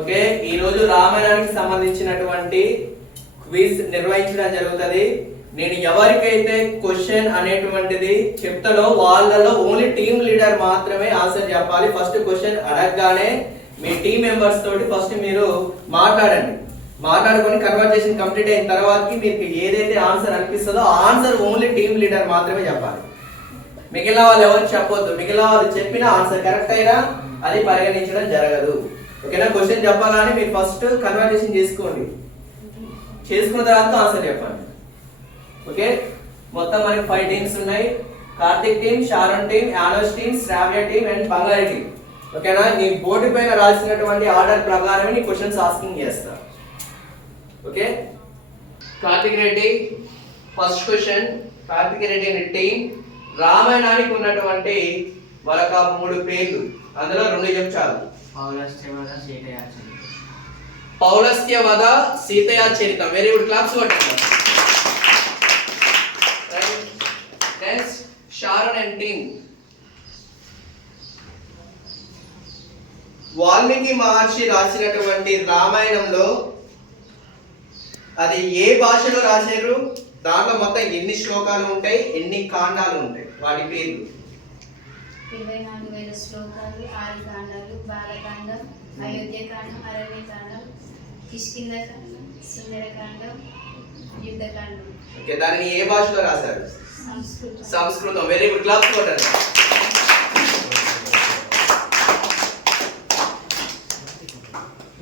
Okay, ఈ రోజు రామాయణానికి సంబంధించినటువంటి క్విజ్ నిర్వహించడం జరుగుతుంది. నేను ఎవరికైతే క్వశ్చన్ అనేటువంటిది చెప్తానో వాళ్ళలో ఓన్లీ టీమ్ లీడర్ మాత్రమే ఆన్సర్ చెప్పాలి. ఫస్ట్ క్వశ్చన్ అడగగానే మీ టీమ్ మెంబర్స్ తోటి ఫస్ట్ మీరు మాట్లాడుకొని కన్వర్జేషన్ కంప్లీట్ అయిన తర్వాత మీకు ఏదైతే ఆన్సర్ అనిపిస్తుందో ఆ ఆన్సర్ ఓన్లీ టీమ్ లీడర్ మాత్రమే చెప్పాలి. మిగిలిన వాళ్ళు ఎవరు చెప్పొద్దు. మిగిలిన వాళ్ళు చెప్పిన ఆన్సర్ కరెక్ట్ అయినా అది పరిగణించడం జరగదు. ఓకేనా? క్వశ్చన్ చెప్పగానే మీరు ఫస్ట్ కన్వర్జేషన్ చేసుకున్న తర్వాత ఆన్సర్ చెప్పండి. ఓకే, మొత్తం మనకి 5 టీమ్స్ ఉన్నాయి. Karthik team, Sharon team, Yanos team, Shravya team and Bangari team. ఓకేనా? నీ బోర్డు పైన రాసినటువంటి ఆర్డర్ ప్రకారమే నీ క్వశ్చన్స్ ఆస్కింగ్ చేస్తా. Okay, Karthik Reddy first question. Karthik Reddy అనే టీం రామాయణానికి ఉన్నటువంటి మరొక 3 పేర్లు, అందులో 2 చెప్పాలి. పౌలస్త్యవద సీతయా చరితం. వెరీ గుడ్, క్లాప్స్ కొట్టండి. Next Sharon and team. Valmiki Maharshi రాసినటువంటి రామాయణంలో అది ఏ భాషలో రాశారు? దాంట్లో మొత్తం ఎన్ని శ్లోకాలు ఉంటాయి, ఎన్ని కాండాలు ఉంటాయి, వాటి పేర్లు? 24,000 శ్లోకాలు, 6 కాండాలు, బాలకాండం, అయోధ్యకాండం, అరణ్యకాండం, కిష్కింధకాండం, సుందరకాండం, యుద్ధకాండం. ఓకే, దానిని ఏ భాషలో రాశారు? సంస్కృతం. వెరీ గుడ్, క్లాప్స్ కొట్టండి.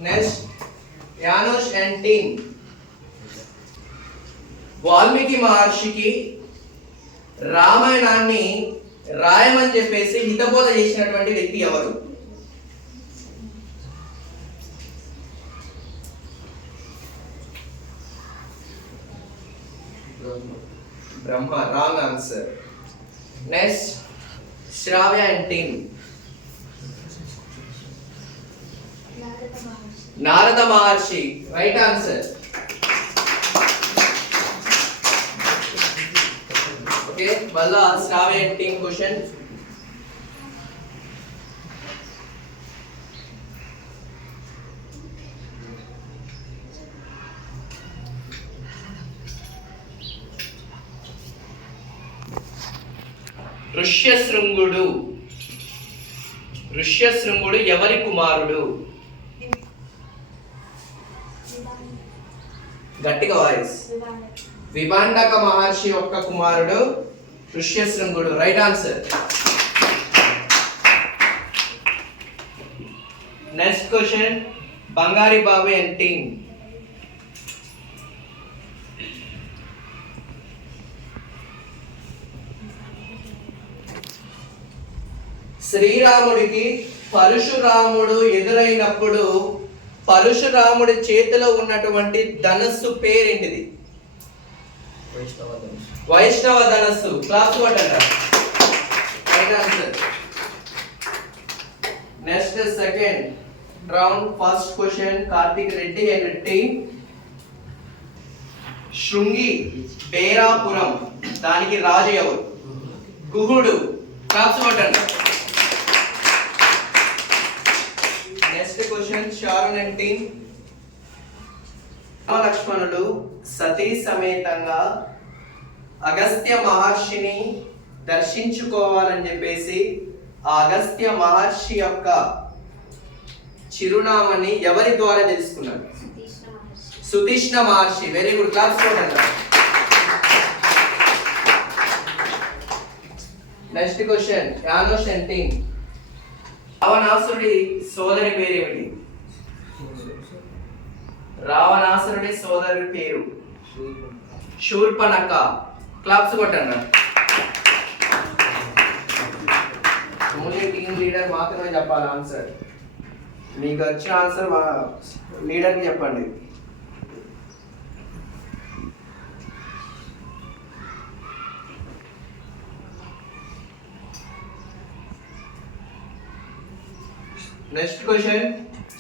Next Yanosh and team. Valmiki మహర్షికి రామాయణాన్ని రాయమని చెప్పేసి హితబోధ చేసినటువంటి వ్యక్తి ఎవరు? Brahma. Wrong answer. Next Shravya and team. Narada Maharshi. Right answer. Okay, మళ్ళా శ్రావ్య అండ్ టీమ్ క్వశ్చన్. ఋష్యశృంగుడు ఎవరి కుమారుడు? గట్టిగా వాయిస్. విభాండక మహర్షి యొక్క కుమారుడు ఋష్యశృంగుడు. Right answer. Next question Bangari Babu and team. శ్రీరాముడికి పరశురాముడు ఎదురైనప్పుడు పరశురాముడి చేతిలో ఉన్నటువంటి ధనస్సు పేరేంటిది? వైష్ణవ ధనస్సు. క్లాస్ కొట్టండి. Right answer. Next second round. First question Karthik Reddy and team. Shringi Berapuram దానికి రాజు ఎవరు? గుహుడు. క్లాస్ కొట్టండి. Next question Sharon and team. లక్ష్మణుడు సతీ సమేతంగా అగస్త్య మహర్షిని దర్శించుకోవాలని చెప్పేసి ఆ అగస్త్య మహర్షి యొక్క చిరునామాని ఎవరి ద్వారా తెలుసుకున్నాడు? Sutishna Maharshi. Very good, claps కొట్టండి. Next question Yanosh and team. రావణాసురుడి సోదరి పేరేమిటి? రావణాసురుడి సోదరి పేరు శూర్పణఖ. క్లాప్స్ కొట్టండి. ఓన్లీ టీమ్ లీడర్ మాత్రమే చెప్పాలి ఆన్సర్. మీకు వచ్చిన ఆన్సర్ లీడర్కి చెప్పండి. Next question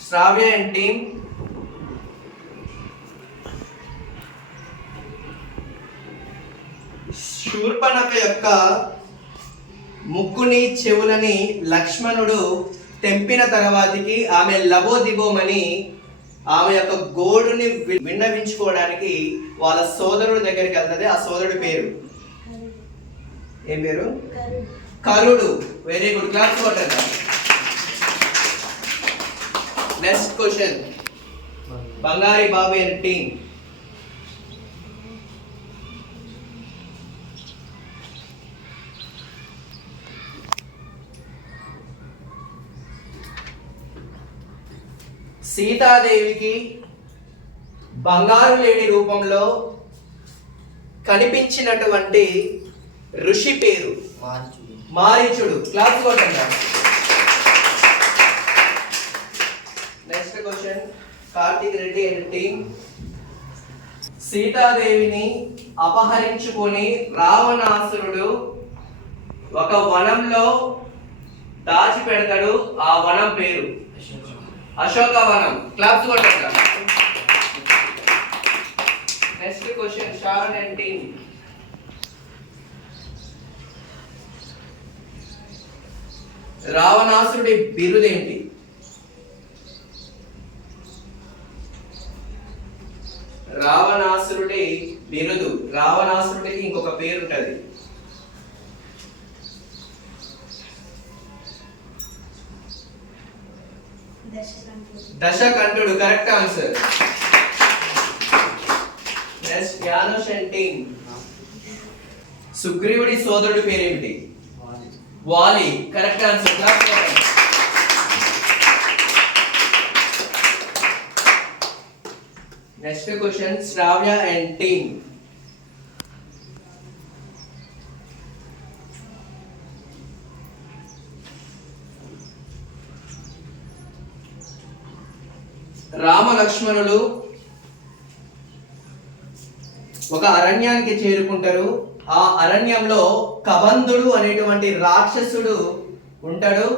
Sravya and team. Shurpanakha యొక్క ముక్కుని చెవులని లక్ష్మణుడు తెంపిన తర్వాతకి ఆమె లబోదిబోమని ఆమె యొక్క గోడుని విన్నవించుకోవడానికి వాళ్ళ సోదరుడి దగ్గరికి వెళ్తుంది. ఆ సోదరుడి పేరు ఏం పేరు? కరుడు. వెరీ గుడ్, క్లాస్ కొట్టండి. Next question, Bangari Babu and team. సీతాదేవికి బంగారు లేడి రూపంలో కనిపించినటువంటి ఋషి పేరు మారీచుడు. క్లాస్ కొట్టండి. Next question, Karthik Reddy and team. సీతాదేవిని అపహరించుకొని రావణాసురుడు ఒక వనంలో దాచిపెడతాడు. ఆ వనం పేరు అశోకవనం. క్లాప్స్ కొట్టండి. Next question, Sharon and team. రావణాసురుడి బిరుదేంటి? రావణాసురుడి బిరుదు, రావణాసురుడికి ఇంకొక పేరు ఉంటది. దశకంఠుడు. Correct answer. Next, Yanush and team. సుగ్రీవుడి సోదరుడి పేరేమిటి? Vali. Correct answer. Next question, Sravya and team. Rama లక్ష్మణులు ఒక అరణ్యానికి చేరుకుంటారు. ఆ అరణ్యంలో కబంధుడు అనేటువంటి రాక్షసుడు ఉంటాడు.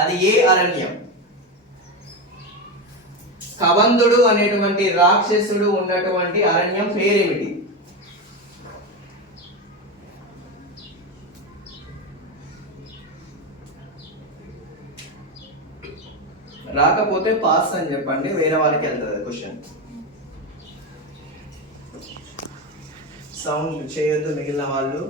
అది ఏ అరణ్యం? కబంధుడు అనేటువంటి రాక్షసుడు ఉన్నటువంటి అరణ్యం పేరేమిటి? రాకపోతే పాస్ అని చెప్పండి, వేరే వాళ్ళకి వెళ్తుంది క్వశ్చన్. సౌండ్ చేయొద్దు మిగిలిన వాళ్ళు.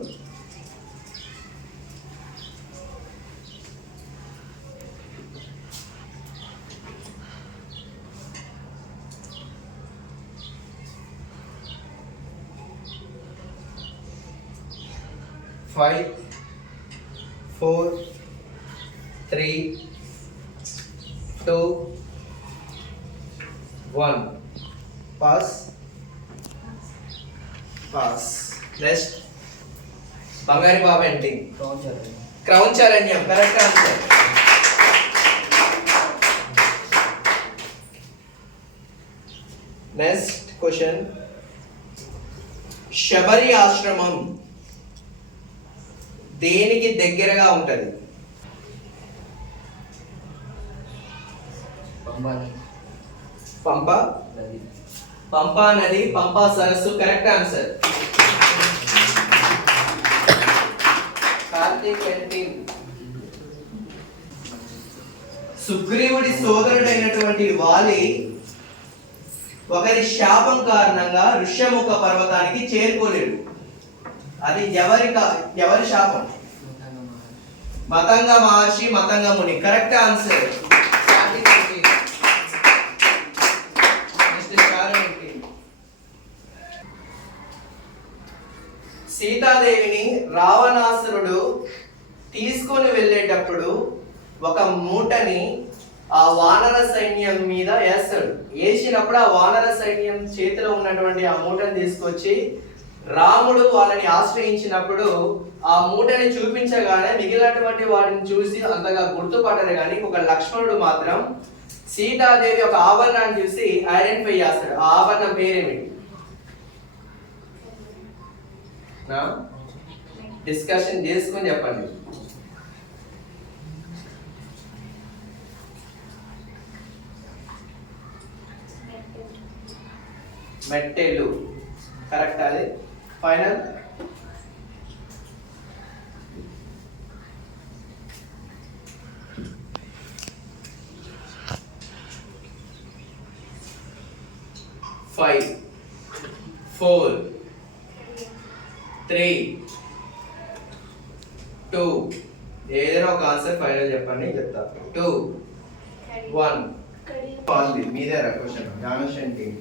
Five, 4, 3, 2, 1. Pass. Pass. Next, Bangari Babu ఏంటి? క్రౌంచారణ్యం. Correct answer. Next question, Shabari ఆశ్రమం దేనికి దగ్గరగా ఉంటది? పంపా నది, పంపా సరస్సు. Correct answer. Karthik and team. సుగ్రీవుడి సోదరుడైనటువంటి వాలి ఒకరి శాపం కారణంగా ఋష్యముఖ పర్వతానికి చేరుకోలేడు. అది ఎవరి శాపం? మతంగ మహర్షి, మతంగ ముని. Correct answer. సీతాదేవిని రావణాసురుడు తీసుకొని వెళ్ళేటప్పుడు ఒక మూటని ఆ వానర సైన్యం మీద వేస్తాడు. వేసినప్పుడు ఆ వానర సైన్యం చేతిలో ఉన్నటువంటి ఆ మూటని తీసుకొచ్చి రాముడు వాళ్ళని ఆశ్రయించినప్పుడు ఆ మూటని చూపించగానే మిగిలినటువంటి వాడిని చూసి అంతగా గుర్తుపట్టరు. కానీ ఒక లక్ష్మణుడు మాత్రం సీతాదేవి ఒక ఆభరణాన్ని చూసి ఐడెంటిఫై చేస్తాడు. ఆ ఆభరణం పేరేమిటి? డిస్కషన్ చేసుకొని చెప్పండి. మెట్టెలు. కరెక్ట్. అది ఫైనల్. 5 4 3 2 ఏదైనా ఒక ఆన్సర్ ఫైనల్ చెప్పండి చెప్తా 2 1 పాలి మీదే రా క్వశ్చన్ జ్ఞానోషన్ టీం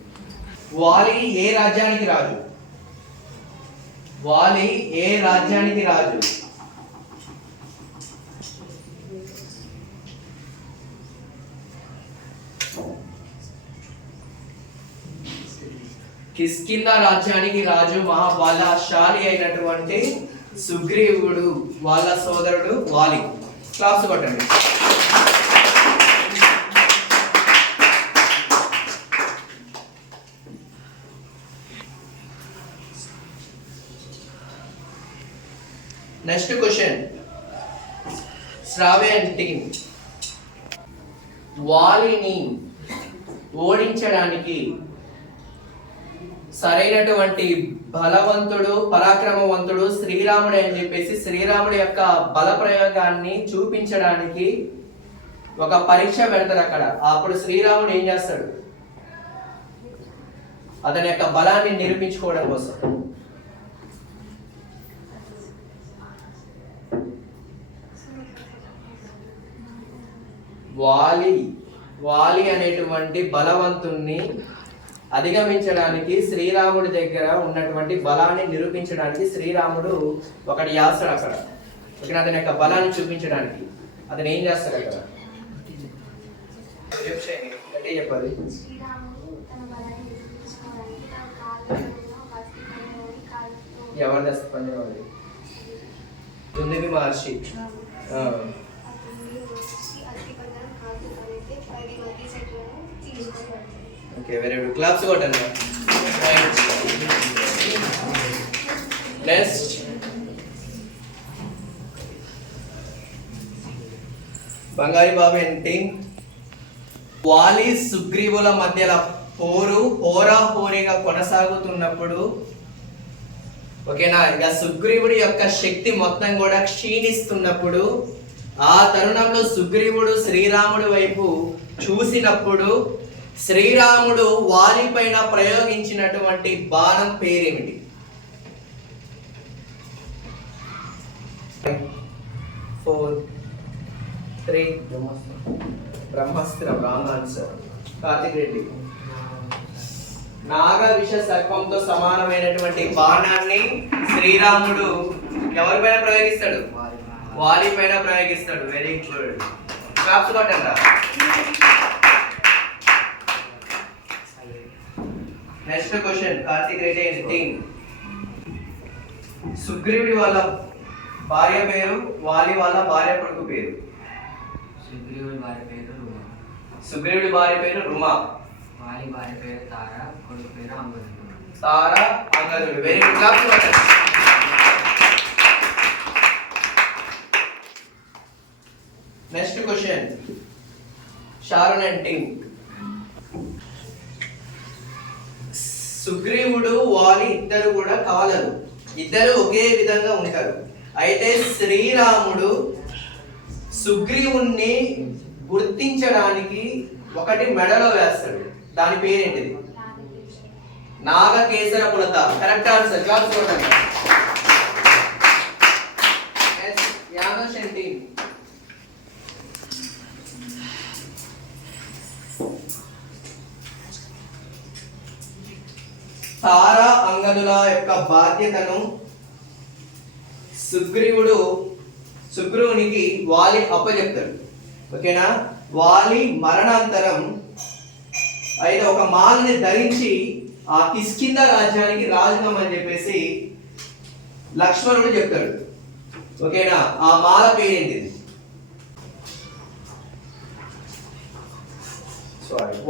వాలి ఏ రాజ్యానికి రాజు వాలి ఏ రాజ్యానికి రాజు కిష్కింధ రాజ్యానికి రాజు మహాబలశాలి అయినటువంటి సుగ్రీవుడు వాళ్ళ సోదరుడు వాలి. క్లాప్స్ కొట్టండి. నెక్స్ట్ క్వశ్చన్ శ్రావ్యన్ టీమ్ వాలిని ఓడించడానికి సరైనటువంటి బలవంతుడు పరాక్రమవంతుడు శ్రీరాముడే అని చెప్పేసి శ్రీరాముడి యొక్క బల ప్రయోగాన్ని చూపించడానికి ఒక పరీక్ష పెడతారు అక్కడ. అప్పుడు శ్రీరాముడు ఏం చేస్తాడు? అతని యొక్క బలాన్ని నిరూపించుకోవడం కోసం వాలి అనేటువంటి బలవంతుణ్ణి అధిగమించడానికి శ్రీరాముడి దగ్గర ఉన్నటువంటి బలాన్ని నిరూపించడానికి శ్రీరాముడు ఒకటి చేస్తాడు అక్కడ. ఇక్కడ అతని యొక్క బలాన్ని చూపించడానికి అతను ఏం చేస్తాడు అక్కడ? చెప్పాలి. ఎవరు చేస్తారు పంజేవాడి? Dundubhi Maharshi. Okay, very good. Claps కొట్టండి. నెక్స్ట్ బంగారి బాబు ఏంటి? వాలి సుగ్రీవుల మధ్యల హోరాహోరీగా కొనసాగుతున్నప్పుడు ఓకేనా, ఇక సుగ్రీవుడి యొక్క శక్తి మొత్తం కూడా క్షీణిస్తున్నప్పుడు ఆ తరుణంలో సుగ్రీవుడు శ్రీరాముడి వైపు చూసినప్పుడు శ్రీరాముడు వాలి పైన ప్రయోగించినటువంటి బాణం పేరేమిటి? 4 3 బ్రహ్మాస్త్రం. Wrong answer. కార్తిక్ రెడ్డి. నాగ విష సర్పంతో సమానమైనటువంటి బాణాన్ని శ్రీరాముడు ఎవరి పైన ప్రయోగిస్తాడు? వాలి పైన ప్రయోగిస్తాడు. Very good. క్లాప్స్ కొట్టండి. Next question Karthik Reddy and team. సుగ్రీవుడి వాళ్ళ భార్య పేరు, వాలి వాళ్ళ భార్య కొడుకు పేరు. సుగ్రీవుడి భార్య పేరు రుమ. సుగ్రీవుడి భార్య పేరు రుమ. వాలి భార్య పేరు తార, కొడుకు పేరు అంగదుడు. తార, అంగదుడు. Very good. క్లాప్స్ కొట్టండి. Next question Sharun and team. సుగ్రీవుడు వాలి ఇద్దరు కూడా కవలలు, ఇద్దరు ఒకే విధంగా ఉంటారు. అయితే శ్రీరాముడు సుగ్రీవుణ్ణి గుర్తించడానికి ఒకటి మెడలో వేస్తాడు. దాని పేరేంటిది? నాగకేసర పులత. Correct answer. క్లాప్స్ కొట్టండి. యానోషన్ టీమ్. తార అంగదుల యొక్క బాధ్యతను సుగ్రీవునికి వాలి అప్పచెప్తాడు. ఓకేనా? వాలి మరణాంతరం అయితే ఒక మాలని ధరించి ఆ కిష్కింధ రాజ్యానికి రాజుగమని చెప్పేసి లక్ష్మణుడు చెప్తాడు. ఓకేనా? ఆ మాల పేరేంటిది?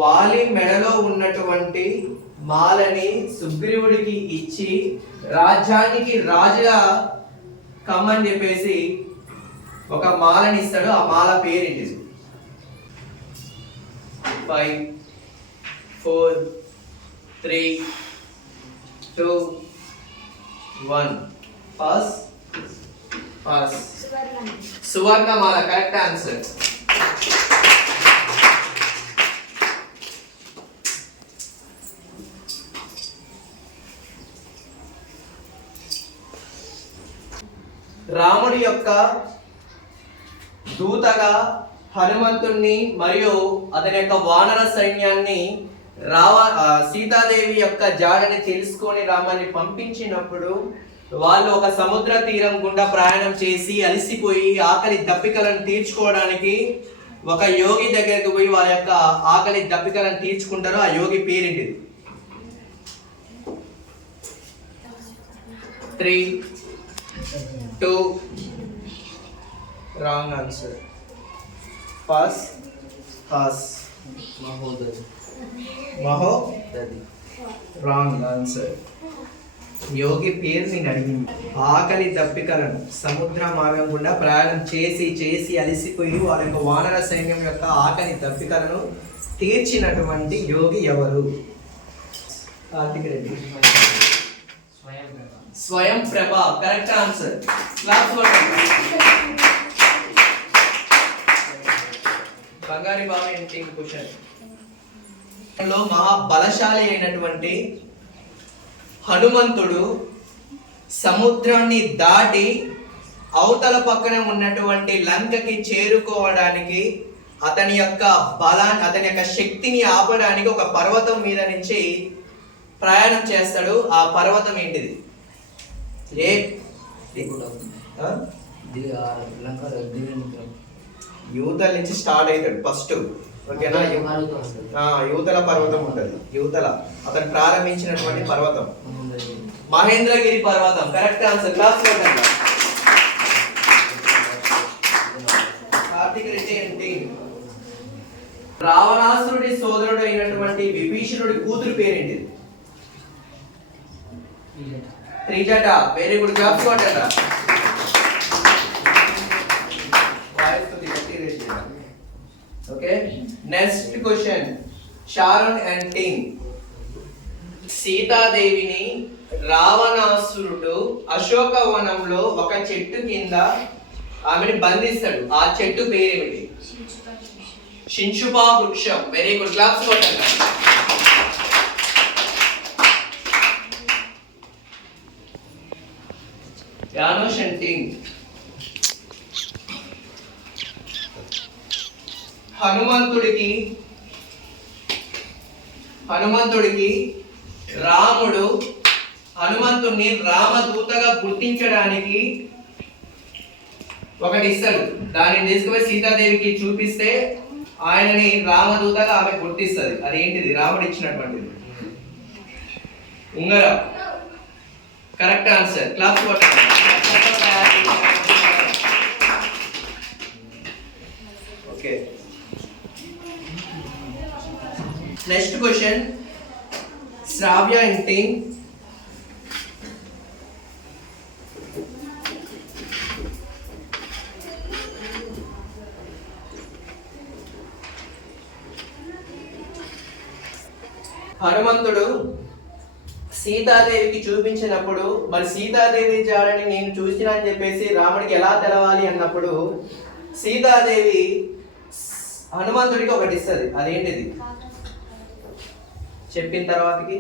వాలి మెడలో ఉన్నటువంటి మాలని సుగ్రీవుడికి ఇచ్చి రాజ్యానికి రాజుగా కమ్మని చెప్పేసి ఒక మాలని ఇస్తాడు. ఆ మాల పేరేంటిది? 5 4 3 2 1 పాస్. సువర్ణమాల. Correct answer. రాముడి యొక్క దూతగా హనుమంతుణ్ణి మరియు అతని యొక్క వానర సైన్యాన్ని సీతాదేవి యొక్క జాడని తెలుసుకొని రామాన్ని పంపించినప్పుడు వాళ్ళు ఒక సముద్ర తీరం గుండా ప్రయాణం చేసి అలసిపోయి ఆకలి దప్పికలను తీర్చుకోవడానికి ఒక యోగి దగ్గరికి పోయి వాళ్ళ యొక్క ఆకలి దప్పికలను తీర్చుకుంటారు. ఆ యోగి పేరేంటిది? 3, 2 రాంగ్ ఆన్సర్. పాస్ మహో రాంగ్ ఆన్సర్. యోగి పేరు నేను అడిగింది. ఆకలి దప్పికలను సముద్ర మార్గం గుండా ప్రయాణం చేసి అలసిపోయి వాళ్ళ యొక్క వానర సైన్యం యొక్క ఆకలి దప్పికలను తీర్చినటువంటి యోగి ఎవరు? కార్తిక్ రెడ్డి. స్వయం ప్రభ కరెక్ట్ ఆన్సర్. బంగారి బాబు ఏంటి క్వశ్చన్ లో మహాబలశాలి అయినటువంటి హనుమంతుడు సముద్రాన్ని దాటి అవతల పక్కన ఉన్నటువంటి లంకకి చేరుకోవడానికి అతని యొక్క శక్తిని ఆపడానికి ఒక పర్వతం మీద నుంచి ప్రయాణం చేస్తాడు. ఆ పర్వతం ఏంటిది? యువతల నుంచి స్టార్ట్ అవుతాడు ఫస్ట్. ఓకేనా? యువతల పర్వతం ఉంటుంది. యువతల అతను ప్రారంభించినటువంటి పర్వతం మహేంద్రగిరి పర్వతం. Correct answer. Claps Karthik Reddy ఏంటి? రావణాసురుడి సోదరుడు అయినటువంటి విభీషణుడి కూతురు పేరేంటిది? త్రిజట. Very good. క్లాస్ కొట్టండి. Okay, next question. Sharon and team. సీతాదేవిని రావణాసురుడు అశోకవనంలో ఒక చెట్టు కింద ఆమెను బంధిస్తాడు. ఆ చెట్టు పేరేమిటి? షింషుపా వృక్షం. Very good. క్లాప్స్ కొట్టండి. యానోష్ అండ్ టింగ్. హనుమంతుడికి రాముడు హనుమంతుడిని రామదూతగా గుర్తించడానికి ఒకటి ఇస్తాడు. దానిని తీసుకుపోయి సీతాదేవికి చూపిస్తే ఆయనని రామదూతగా ఆమె గుర్తిస్తుంది. అది ఏంటిది? రాముడు ఇచ్చినటువంటిది ఉంగరం. Correct answer. క్లాస్ కొట్టండి. Okay, next question. Sravya and టింగ్. హనుమంతుడు సీతాదేవికి చూపించినప్పుడు మరి సీతాదేవి జాడని నేను చూసిన అని చెప్పేసి రాముడికి ఎలా తెలవాలి అన్నప్పుడు సీతాదేవి హనుమంతుడికి ఒకటి ఇస్తుంది. అదేంటిది? చెప్పిన తర్వాతకి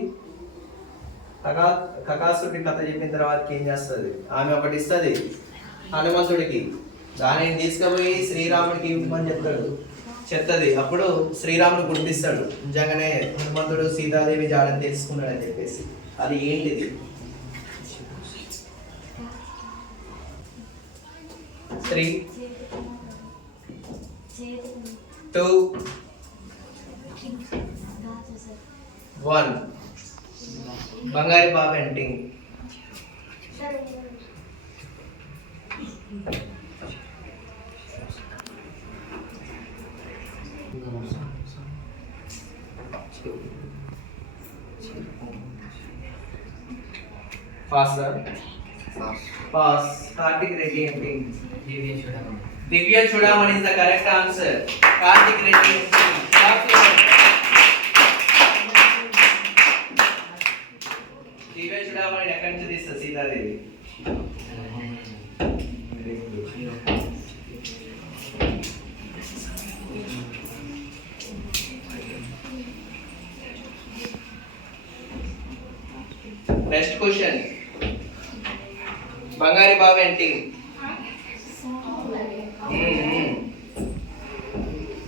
కకాసుడి కథ చెప్పిన తర్వాతకి ఏం చేస్తుంది? ఆమె ఒకటి ఇస్తుంది హనుమంతుడికి. దానిని తీసుకుపోయి శ్రీరాముడికి ఇవ్వమని చెప్తుంది. అప్పుడు శ్రీరాముడు గుర్తిస్తాడు నిజంగానే హనుమంతుడు సీతాదేవి జాడని తెలుసుకున్నాడని చెప్పేసి. అది ఏంటిది? 3, 2, 1. బంగారి బాబు అండ్ టింగ్. పాస్. కార్తిక్ రెడ్డి అండ్ టింగ్. దివ్య చూడమని is the correct answer. Karthik Reddy and టింగ్. దివ్య చూడమని ఎక్కడి నుంచి తీస్తుంది Sitadevi? Next question. Bangari Babu and టింగ్.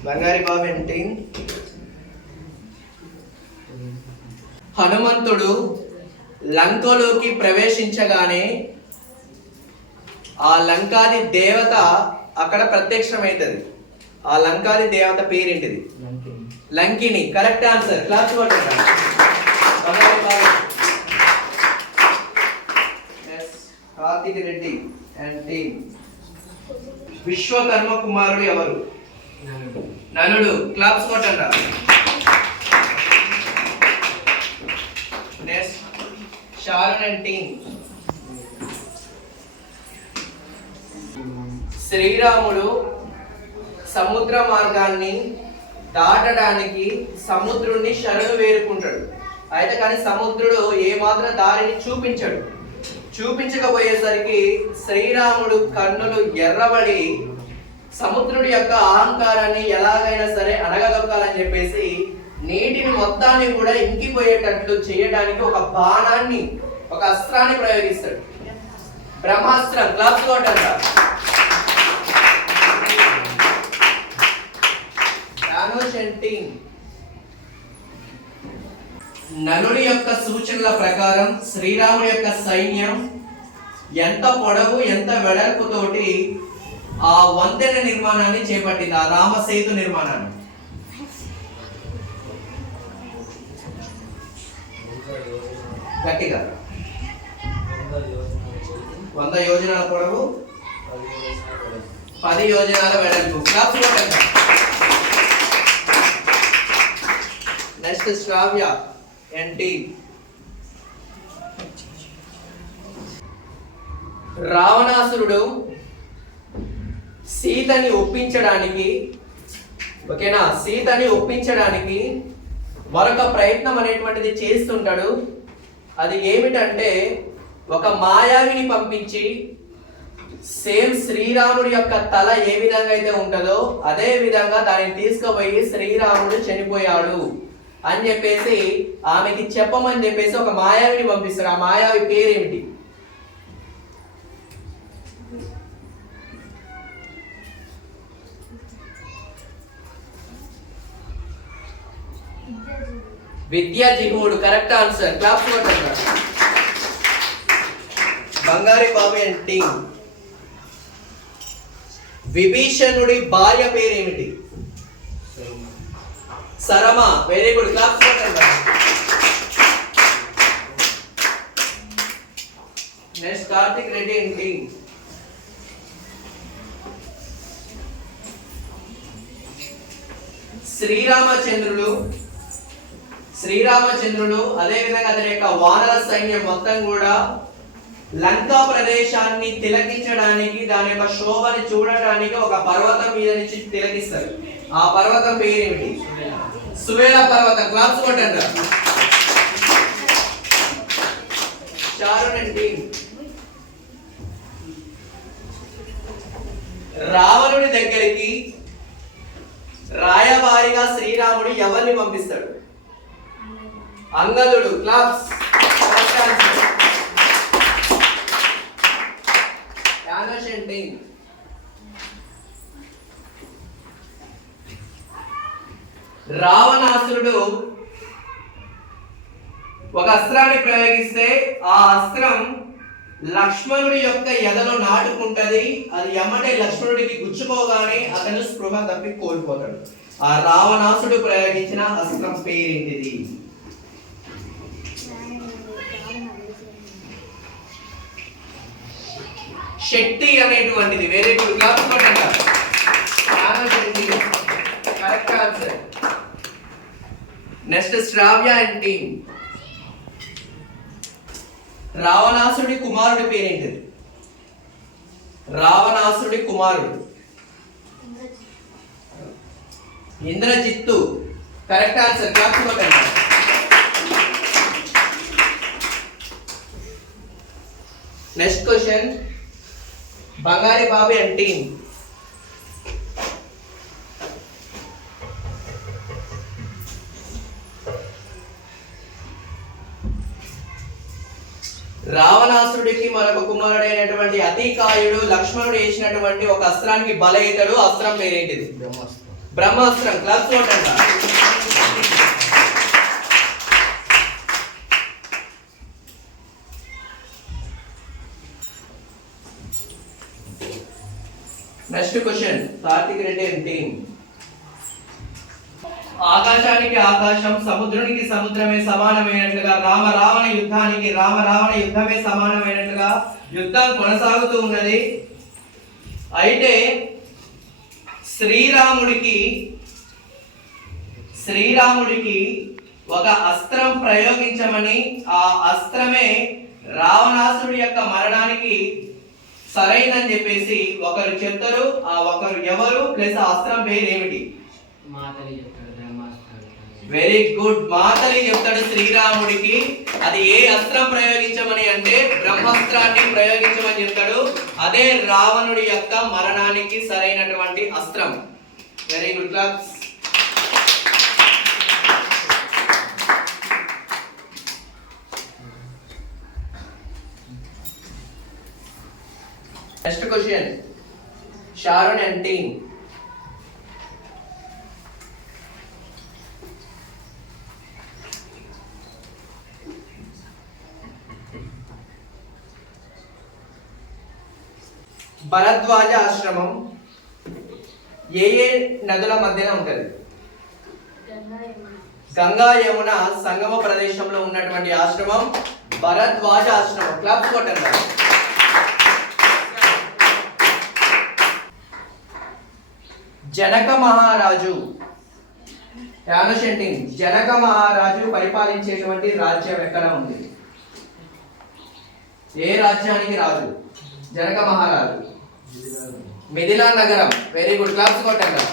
బంగారి బాబు అండ్ టీమ్. హనుమంతుడు లంకలోకి ప్రవేశించగానే ఆ లంకాది దేవత అక్కడ ప్రత్యక్షమైతది. ఆ లంకాది దేవత పేరేంటిది? లంకిని. Correct answer. క్లాస్ కొట్టండి. Karthik Reddy and team. విశ్వకర్మ కుమారుడు ఎవరు? నలుడు. క్లాప్స్ కొట్టండి. Next Sharon and team. శ్రీరాముడు సముద్ర మార్గాన్ని దాటడానికి సముద్రుడిని శరణు వేరుకుంటాడు. అయితే కానీ సముద్రుడు ఏ మాత్రం దారిని చూపించాడు. చూపించకపోయేసరికి శ్రీరాముడు కన్నులు ఎర్రబడి సముద్రుడి యొక్క అహంకారాన్ని ఎలాగైనా సరే అణగదొక్కాలని చెప్పేసి నీటిని మొత్తాన్ని కూడా ఇంకిపోయేటట్లు చేయడానికి ఒక బాణాన్ని, ఒక అస్త్రాన్ని ప్రయోగిస్తాడు. బ్రహ్మాస్త్రం. క్లాప్స్ కొట్టండి. నలుడి యొక్క సూచనల ప్రకారం శ్రీరాముడి యొక్క సైన్యం ఎంత పొడవు ఎంత వెడల్పుతోటి ఆ వంతెన నిర్మాణాన్ని చేపట్టింది, ఆ రామ సేతు నిర్మాణాన్ని. గట్టిగా 100 యోజనాల పొడవు 10 యోజనాల వెడల్పు. నెక్స్ట్ శ్రావ్య ఎన్టీ. రావణాసురుడు సీతని ఒప్పించడానికి, ఓకేనా, సీతని ఒప్పించడానికి మరొక ప్రయత్నం అనేటువంటిది చేస్తుంటాడు. అది ఏమిటంటే ఒక మాయావిని పంపించి సేమ్ శ్రీరాముడి యొక్క తల ఏ విధంగా అయితే ఉంటుందో అదే విధంగా దాన్ని తీసుకుపోయి శ్రీరాముడు చనిపోయాడు అని చెప్పేసి ఆమెకి చెప్పమని చెప్పేసి ఒక మాయావిని పంపిస్తారు. ఆ మాయావి పేరేమిటి? విద్యాజిహ్వుడు. Correct answer. క్లాప్ కొట్టండి. బంగారి బాబు అండ్ టీమ్. విభీషణుడి భార్య పేరేమిటి? సరమ. Very good. క్లాప్స్ కొట్టండి. Next Karthik Reddy and team. శ్రీరామచంద్రుడు అదే విధంగా అతని యొక్క వానర సైన్యం మొత్తం కూడా లంకా ప్రదేశాన్ని తిలకించడానికి, దాని యొక్క శోభని చూడటానికి ఒక పర్వతం మీద నుంచి తిలకిస్తారు. ఆ పర్వతం పేరేమిటి? సువేల పర్వతం. క్లాప్స్ కొట్టండి. రావణుడి దగ్గరికి రాయబారిగా శ్రీరాముడు ఎవరిని పంపిస్తాడు? అంగదుడు. క్లాప్స్. రావణాసురుడు ఒక అస్త్రాన్ని ప్రయోగిస్తే ఆ అస్త్రం లక్ష్మణుడి యొక్క ఎదలో నాటుకుంటది. అది ఎమ్మటే లక్ష్మణుడికి గుచ్చుకోగానే అతను స్పృహ తప్పి కోల్పోతాడు. ఆ రావణాసుడు ప్రయోగించిన అస్త్రం పేరేంటిది? శక్తి అనేటువంటిది. Very good. క్లాస్ కొట్టండి. Correct answer. Next Shravya and team. రావణాసుడి కుమారుడి పేరేంటిది? రావణాసుడి కుమారుడు ఇంద్రజిత్తు. Correct answer. క్లాస్ కొట్టండి. Next question Bangari Babu and team. రావణాసుడికి మరొక కుమారుడైనటువంటి అతికాయుడు లక్ష్మణుడు వేసినటువంటి ఒక అస్త్రానికి బలైతాడు. అస్త్రం పేరేంటిది? బ్రహ్మాస్త్రం. క్లాస్ కొట్టండి. Next question Karthik Reddy and team. ఆకాశానికి ఆకాశం సముద్రునికి సముద్రమే సమానమైనట్లుగా రామ రావణ యుద్ధానికి రామ రావణ యుద్ధమే సమానమైనట్లుగా యుద్ధం కొనసాగుతూ ఉన్నది. అయితే శ్రీరాముడికి ఒక అస్త్రం ప్రయోగించమని, ఆ అస్త్రమే రావణాసురుడి యొక్క మరణానికి సరైనని చెప్పేసి ఒకరు చెప్తారు. ఆ ఒకరు ఎవరు ప్లస్ ఆ అస్త్రం పేరు ఏమిటి? మాతలి చెప్తాడు బ్రహ్మాస్త్రం. Very good. మాతలి చెప్తాడు శ్రీరాముడికి అది ఏ అస్త్రం ప్రయోగించమని అంటే బ్రహ్మాస్త్రాన్ని ప్రయోగించమని చెప్తాడు. అదే రావణుడి యొక్క మరణానికి సరైనటువంటి అస్త్రం. Very good claps. Next question Sharon and team. Bharadwaja ఆశ్రమం ఏ నదుల మధ్యన ఉంటది? గంగా యమున సంగమ ప్రదేశంలో ఉన్నటువంటి ఆశ్రమం భరద్వాజ ఆశ్రమం. క్లాప్స్ కొట్టండి. జనక మహారాజు జనక మహారాజు పరిపాలించేటువంటి రాజ్యం ఎక్కడ ఉంది? ఏ రాజ్యానికి రాజు జనక మహారాజు? మిథిలా నగరం. Very good. క్లాప్స్ కొట్టండి.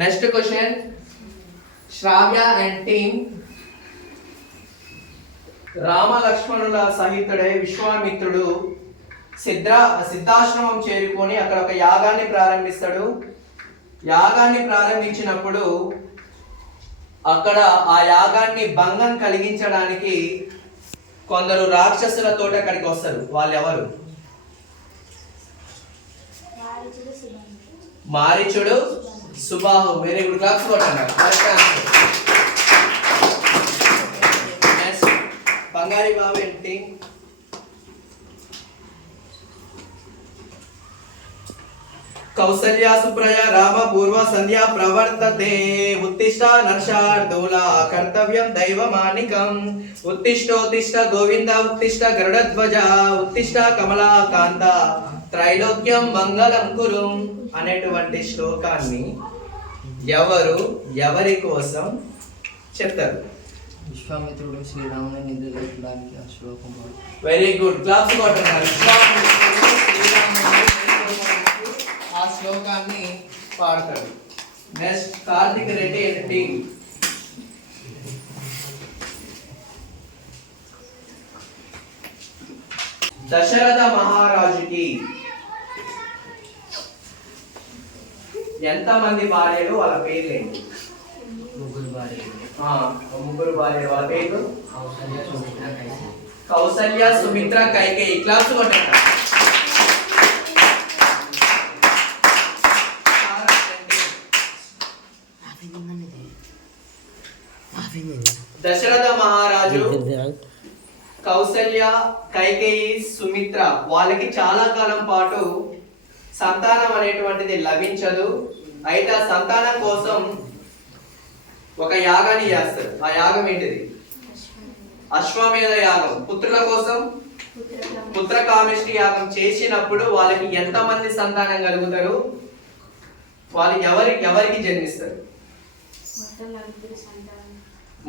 Next question Sravya and team. Rama లక్ష్మణుల సహితుడై విశ్వామిత్రుడు సిద్ధాశ్రమం చేరుకొని అక్కడ ఒక యాగాన్ని ప్రారంభిస్తాడు. యాగాన్ని ప్రారంభించినప్పుడు అక్కడ ఆ యాగాన్ని భంగం కలిగించడానికి కొందరు రాక్షసులతో అక్కడికి వస్తారు. వాళ్ళు ఎవరు? మారీచుడు, సుబాహు. Very good. క్లాప్స్ కొట్టండి. బంగారి బాబు ఏంటి? కౌసల్య సుప్రజ రామ పూర్వ సంధ్యా ప్రవర్తతే ఉత్తిష్ట నర్షార్దూల కర్తవ్యం దైవమానికం ఉత్తిష్టోత్తిష్ట గోవింద ఉత్తిష్ట గరుడధ్వజ ఉత్తిష్ట కమలాకాంత త్రైలోక్యం మంగళం కురు అనేటువంటి శ్లోకాన్ని ఎవరి కోసం చెప్తారు? విశ్వామిత్రుడు శ్రీరాముని నిద్రలేపడానికి ఆ శ్లోకం. Very good. క్లాప్స్ కొట్టండి. ఆ శ్లోకాన్ని పాడతాడు. Next Karthik Reddy and team. Dasharatha మహారాజుకి ఎంతమంది భార్యలు? వాళ్ళ పేర్లేంటి? ముగ్గురు భార్యలు. ముగ్గురు భార్యలు. వాళ్ళ పేర్లు? కౌసల్య సుమిత్ర కైకేయి. క్లాస్ కొట్టండి. దశరథ మహారాజు కౌసల్య, కైకేయి, సుమిత్ర వాళ్ళకి చాలా కాలం పాటు సంతానం అనేటువంటిది లభించదు. అయితే ఆ సంతానం కోసం ఒక యాగాన్ని చేస్తారు. ఆ యాగం ఏంటిది? అశ్వమేధ యాగం. పుత్రుల కోసం పుత్రకామేష్టి యాగం చేసినప్పుడు వాళ్ళకి ఎంతమంది సంతానం కలుగుతారు? వాళ్ళు ఎవరికి జన్మిస్తారు?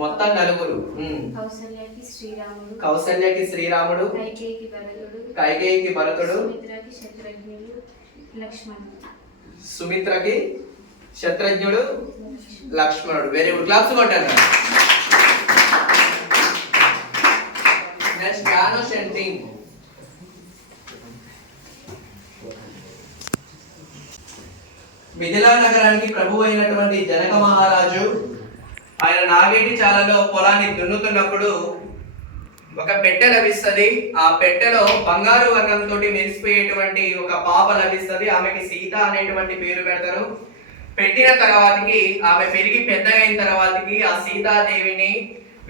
మొత్తం నలుగురు. కౌసల్యకి శ్రీరాముడు, కైకేయికి భరతుడు, సుమిత్రకి శత్రుఘ్నుడు, లక్ష్మణుడు. Very good. క్లాప్స్ కొట్టండి. Next Ganosh and team. Mithila నగరానికి ప్రభు అయినటువంటి జనక మహారాజు ఆయన నాగేటి చాలలో పొలాన్ని దున్నుతున్నప్పుడు ఒక పెట్టె లభిస్తుంది. ఆ పెట్టెలో బంగారు వర్ణంతో మెరిసిపోయేటువంటి ఒక పాప లభిస్తుంది. ఆమెకి సీత అనేటువంటి పేరు పెడతారు. పెట్టిన తర్వాతకి ఆమె పెరిగి పెద్దగైన తర్వాతకి ఆ సీతాదేవిని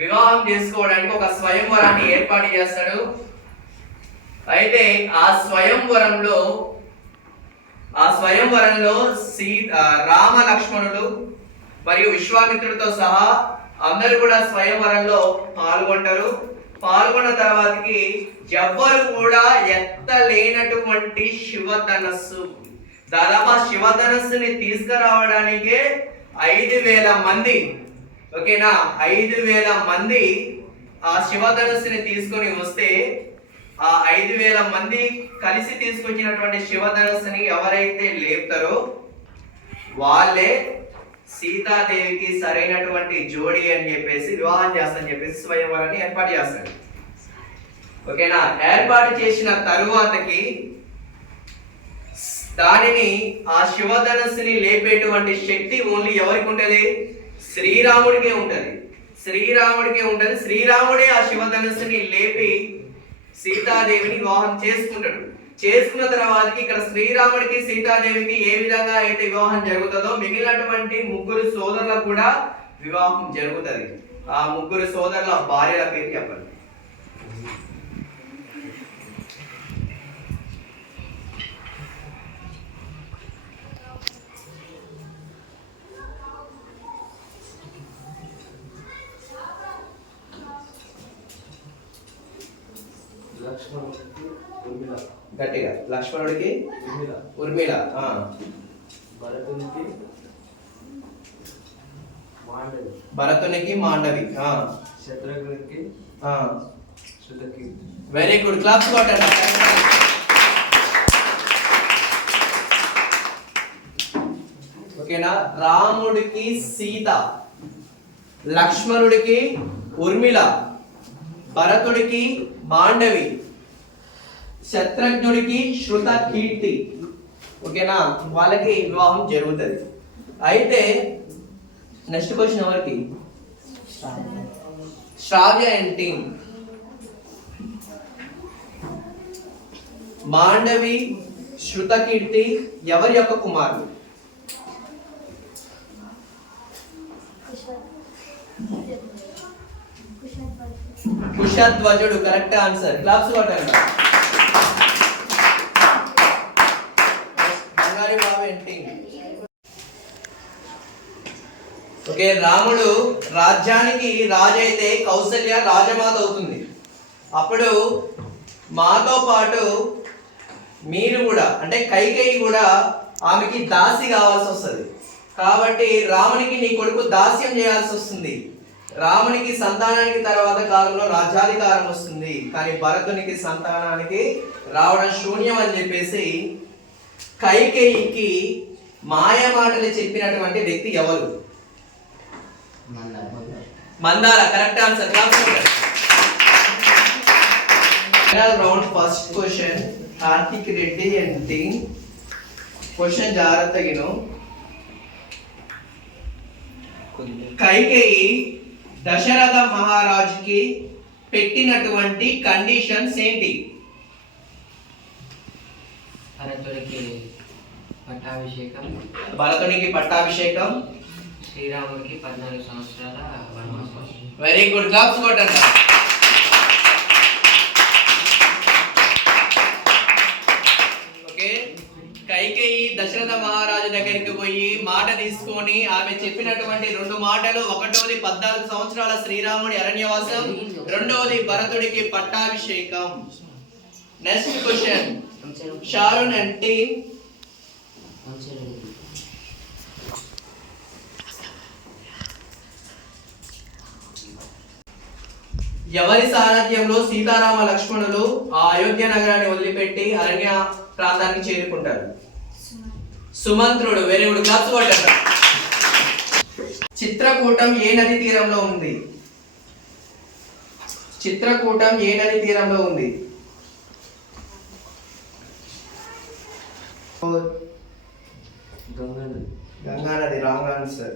వివాహం చేసుకోవడానికి ఒక స్వయంవరాన్ని ఏర్పాటు చేస్తాడు. అయితే ఆ స్వయంవరంలో రామ లక్ష్మణులు మరియు విశ్వామిత్రుడితో సహా అందరూ కూడా స్వయంవరంలో పాల్గొంటారు. పాల్గొన్న తర్వాతకి ఎవ్వరు కూడా ఎత్తలేనటువంటి శివధనస్సు, దాదాపు ఆ శివధనస్సుని తీసుకురావడానికే 5,000 మంది, ఓకేనా, 5,000 మంది ఆ శివధనస్సుని తీసుకొని వస్తే ఆ 5,000 మంది కలిసి తీసుకొచ్చినటువంటి శివధనస్సుని ఎవరైతే లేపుతారో వాళ్ళే సీతాదేవికి సరైనటువంటి జోడి అని చెప్పేసి వివాహం చేస్తారని చెప్పేసి స్వయంవరాన్ని ఏర్పాటు చేస్తాడు. ఓకేనా, ఏర్పాటు చేసిన తరువాతకి దానిని ఆ శివధనస్సుని లేపేటువంటి శక్తి ఓన్లీ ఎవరికి ఉంటది? శ్రీరాముడికే ఉంటది. శ్రీరాముడే ఆ శివధనస్సుని లేపి సీతాదేవిని వివాహం చేసుకుంటాడు. చేసుకున్న తర్వాతకి ఇక్కడ శ్రీరాముడికి సీతాదేవికి ఏ విధంగా అయితే వివాహం జరుగుతుందో మిగిలినటువంటి 3 సోదరులకు కూడా వివాహం జరుగుతుంది. ఆ 3 సోదరుల భార్యల పేరు చెప్పండి. గట్టిగా. లక్ష్మణుడికి ఉర్మిళ, భరతునికి మాండవి, శత్రుఘ్నుడికి శృతకీర్తి. వెరీ గుడ్, క్లాప్స్ కొట్టండి. ఓకేనా, రాముడికి సీత, లక్ష్మణుడికి ఉర్మిళ, భరతుడికి మాండవి, శత్రుఘ్నుడికి శృతకీర్తి. ఓకేనా, వాళ్ళకి వివాహం జరుగుతుంది. అయితే నెక్స్ట్ క్వశ్చన్ ఎవరికి? శ్రావ్య అండ్ టీమ్. మాండవి, శృతకీర్తి ఎవరి యొక్క కుమారుడు? కుశధ్వజుడు, కరెక్ట్ ఆన్సర్. క్లాప్స్ కొట్టండి. బంగారు బాబు ఎంటింగ్. ఓకే, రాముడు రాజ్యానికి రాజు అయితే కౌసల్య రాజమాత అవుతుంది. అప్పుడు మాతో పాటు మీరు కూడా, అంటే కైకేయి కూడా ఆమెకి దాసి కావాల్సి వస్తుంది. కాబట్టి రామునికి నీ కొడుకు దాస్యం చేయాల్సి వస్తుంది. రామునికి సంతానానికి తర్వాత కాలంలో రాజ్యాధికారం వస్తుంది, కానీ భరతునికి సంతానానికి రావడం శూన్యం అని చెప్పేసి కైకేయికి మాయ మాటలు చెప్పినటువంటి వ్యక్తి ఎవరు? మందార, correct answer. Round first question Karthik Reddy and team. Question జాగ్రత్తగా. కైకేయి దశరథ మహారాజుకి పెట్టినటువంటి కండిషన్స్ ఏంటి? భరతుడికి పట్టాభిషేకం, శ్రీరాముడికి 14 సంవత్సరాల వనవాసం. వెరీ గుడ్, క్లాప్స్ కొట్టండి. ఓకే, కైకేయి దశరథ మహారాజు దగ్గరికి పోయి మాట తీసుకొని ఆమె చెప్పినటువంటి 2 మాటలు, ఒకటోది 14 సంవత్సరాల శ్రీరాముడి అరణ్యవాసం, రెండవది భరతుడికి పట్టాభిషేకం. Next question Sharun and team. ఎవరి సారథ్యంలో సీతారామ లక్ష్మణులు ఆ అయోధ్య నగరాన్ని వదిలిపెట్టి అరణ్య ప్రాంతానికి చేరుకుంటారు? సుమంత్రుడు. వెరీ గుడ్, క్లాప్స్ కొట్టండి. చిత్రకూటం ఏ నది తీరంలో ఉంది? చిత్రకూటం ఏ నది తీరంలో ఉంది? గంగా నది, రాంగ్ ఆన్సర్.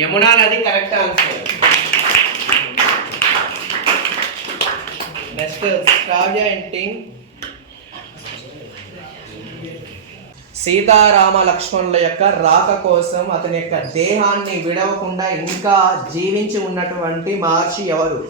యమునా నది, correct answer. Next Shravya and team. సీతారామ లక్ష్మణుల యొక్క రాక కోసం అతని యొక్క దేహాన్ని విడవకుండా ఇంకా జీవించి ఉన్నటువంటి మహర్షి ఎవరు?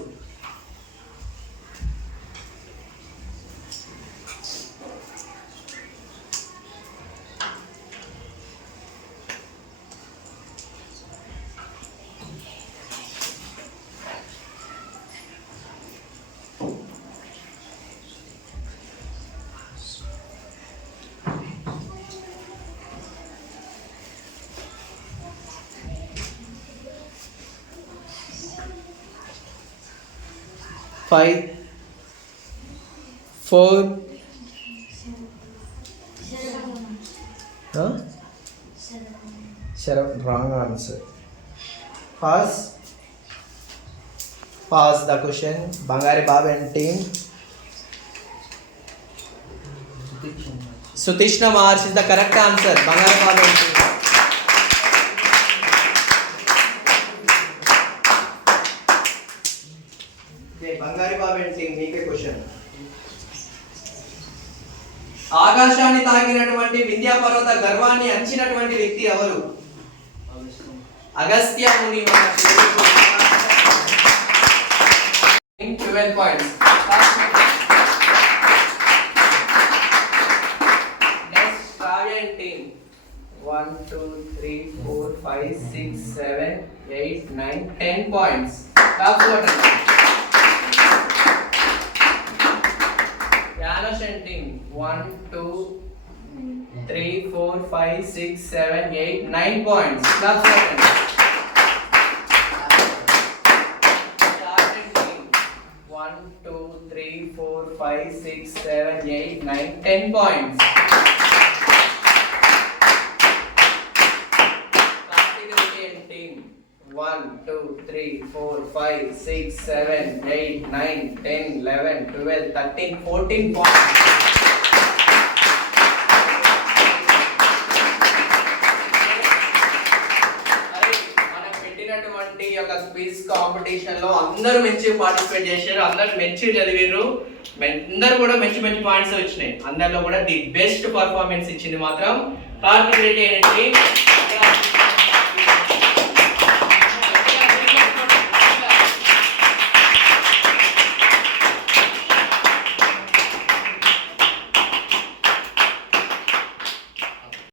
Five, 4, wrong answer. Pass the question. Bangari Bab and team. Sutishna Maharshi is the correct answer. Bangari Bab and team. బంగారి బాబు ఏంటి మీకే క్వశ్చన్. ఆకాశాన్ని తాకినటువంటి వింధ్యాపర్వత గర్వాన్ని అంచినటువంటి వ్యక్తి ఎవరు? అగస్త్య ముని మహర్షి. 12 points. Next, Ravya and team. 1, 2, 3, 4, 5, 6, 7, 8, 9, 10 points. Claps for them. Janusz and team. 1, 2, 3, 4, 5, 6, 7, 8, 9 points. Claps for them. Start and team. 1, 2, 3, 4, 5, 6, 7, 8, 9, 10 points. Kartik and team. 1, 2, 3, 4, 5, 6, 7, 8, 9, 10, 11, 12, 13, 14 points. మనం పెట్టినటువంటి ఒక క్విజ్ కాంపిటీషన్ లో అందరూ మంచిగా పార్టిసిపేట్ చేశారు, అందరూ మంచిగా చదివారు, అందరూ కూడా మంచి మంచి పాయింట్స్ వచ్చినాయి. అందరిలో కూడా ది బెస్ట్ పర్ఫార్మెన్స్ ఇచ్చింది మాత్రం కార్తిక్ రెడ్డి అనేది